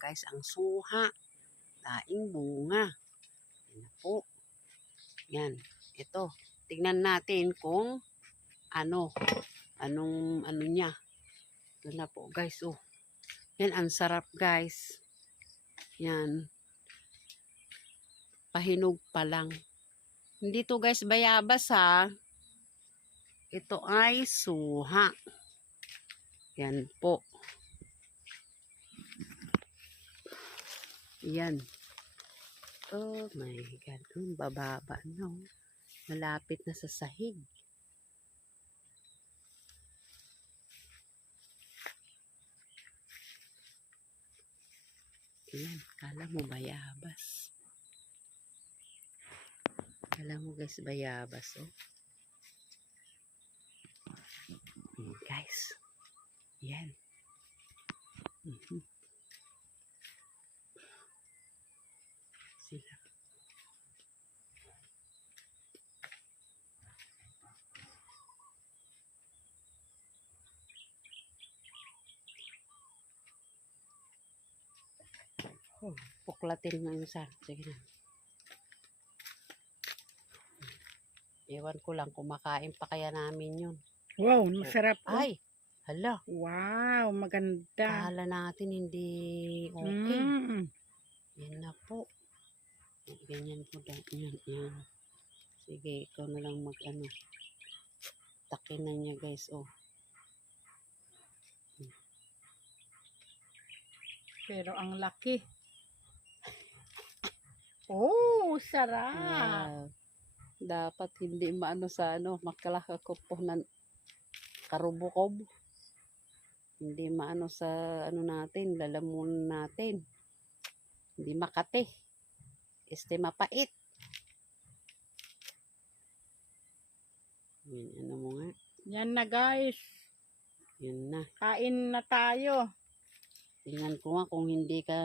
guys ang suha. Daing bunga. Yan po. Yan. Ito. Tingnan natin kung anong niya. Ito na po guys. Oh. Yan ang sarap guys. Yan. Pahinog pa lang. Hindi to guys bayabas ha. Ito ay suha. Yan po. Yan. Oh my God. Bababa na. Malapit na sa sahig. Yan. Kala mo bayabas. Kala mo guys bayabas. Oh. Guys. Yan. Sila. Oh, puklatin mo yung isa. Sige na. Ewan ko lang, kumakain pa kaya namin yun. Wow, masarap. Ay, hala. Wow, maganda. Kala natin hindi okay. Yan na po. Ganyan po daw. Yan. Sige, ikaw na lang takin na niya guys. Oh. Pero ang laki. Oh, sarap. Dapat hindi sa makalakakot po ng karubukob. Hindi sa natin, lalamunan natin. Hindi makate. Mapait. Yan, mo nga. Yan na guys. Yun na. Kain na tayo. Tingnan ko nga kung hindi ka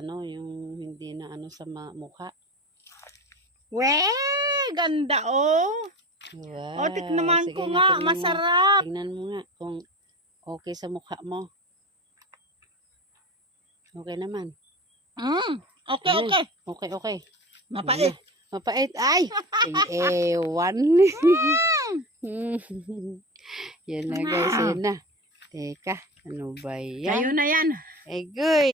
yung hindi na sa mukha. We, ganda oh. Wow. O, tiknaman Sige ko nga, nga, masarap. Tingnan mo nga kung okay sa mukha mo. Okay naman. Okay, Ayun. okay. Okay. Mapait. Mapait. Ay! Ewan. Yan na guys, yan na. Teka, ano ba yan? Ayun na yan. Good.